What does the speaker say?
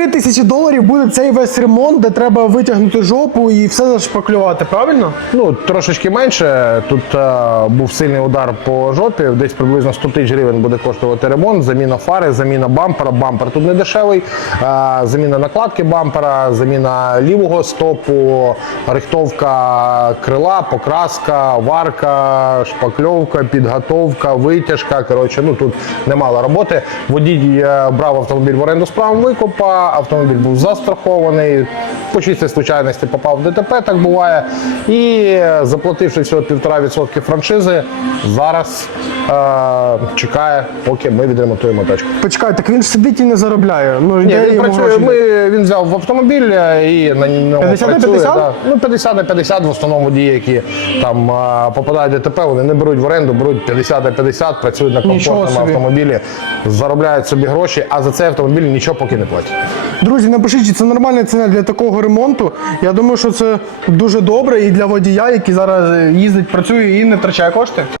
3 тисячі доларів буде цей весь ремонт, де треба витягнути жопу і все зашпаклювати, правильно? Ну, трошечки менше. Тут е, був сильний удар по жопі. Десь приблизно 100 тисяч гривень буде коштувати ремонт, заміна фари, заміна бампера. Бампер тут не дешевий. Е, заміна накладки бампера, заміна лівого стопу, рихтовка крила, покраска, варка, шпакльовка, підготовка, витяжка. Коротше, ну тут немало роботи. Водій е, брав автомобіль в оренду з правом викупа, автомобіль був застрахований. По чистій случайності попав в ДТП, так буває. І е, заплативши всього 1,5% франшизи, зараз е, чекає, поки ми відремонтуємо тачку. Почекай, так він ж сидить і не заробляє. Ну, Ні, він працює. Ми, він взяв в автомобіль е, і на ньому 50 на працює. 50? Да. Ну, 50 на 50 в основному водії, які там е, попадають в ДТП, вони не беруть в оренду, беруть 50 на 50, працюють на комфортному автомобілі, заробляють собі гроші, а за цей автомобіль нічого поки не платять. Друзі, напишіть, чи це нормальна ціна для такого ремонту. Я думаю, що це дуже добре і для водія, який зараз їздить, працює і не втрачає кошти.